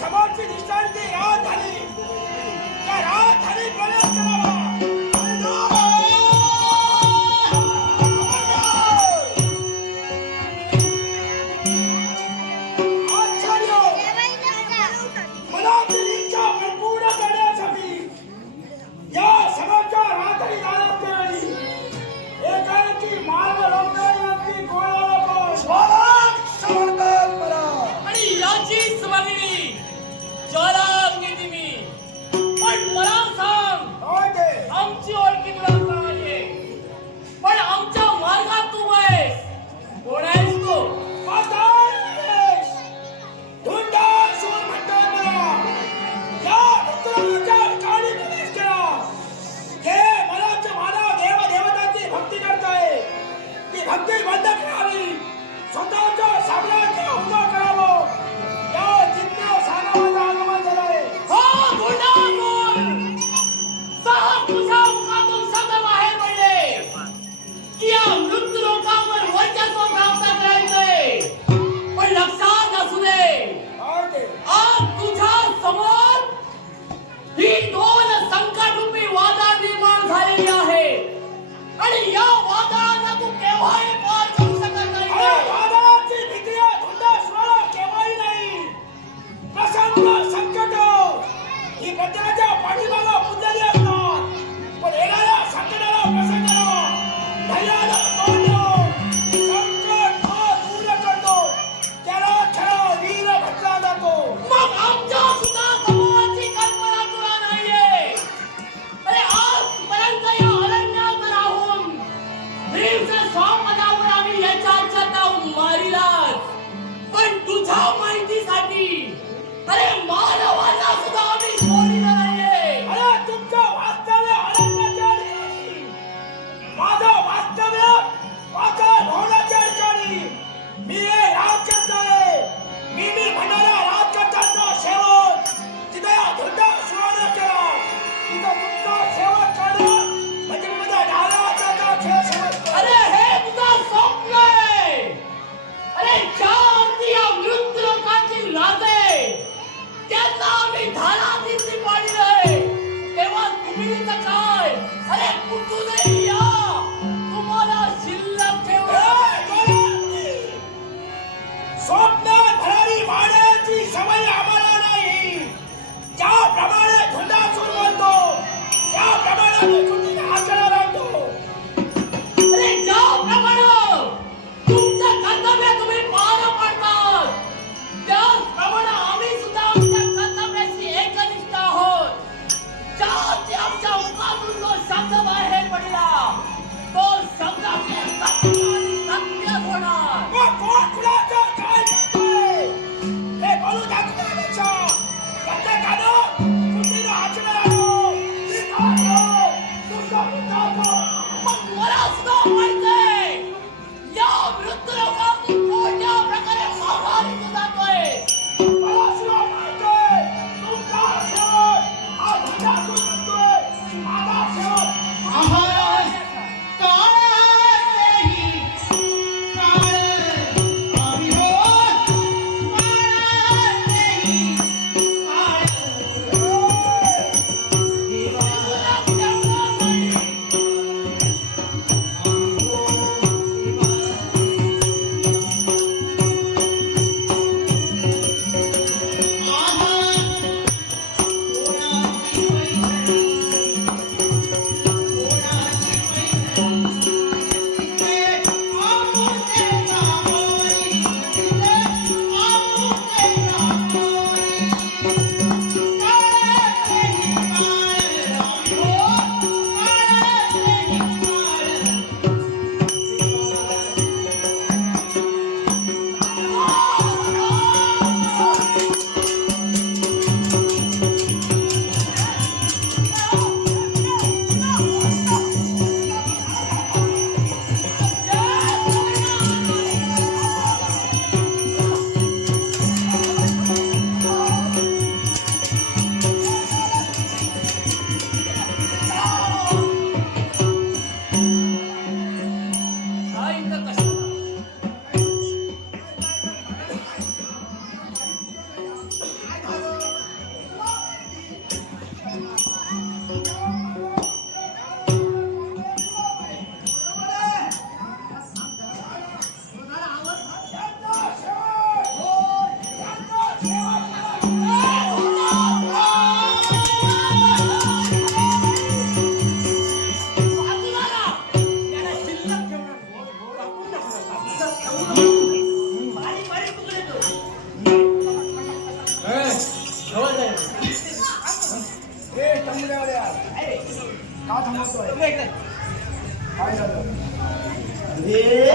સમર્પિત ઈશ્વરની રાહધાની રાહધાની પ્રવેશ वचनाच्या पाठीमाला पुजले असतात. पण येणाऱ्या जातो. आमच्या सुद्धा समूहाची कल्पना तुला नाहीये. अरे आजपर्यंत या अरण्यात राहून भीमच्या स्वापदावर आम्ही याच्या आजच्या नाव मारिलाच. का थांबवतोय? काय झालं? हे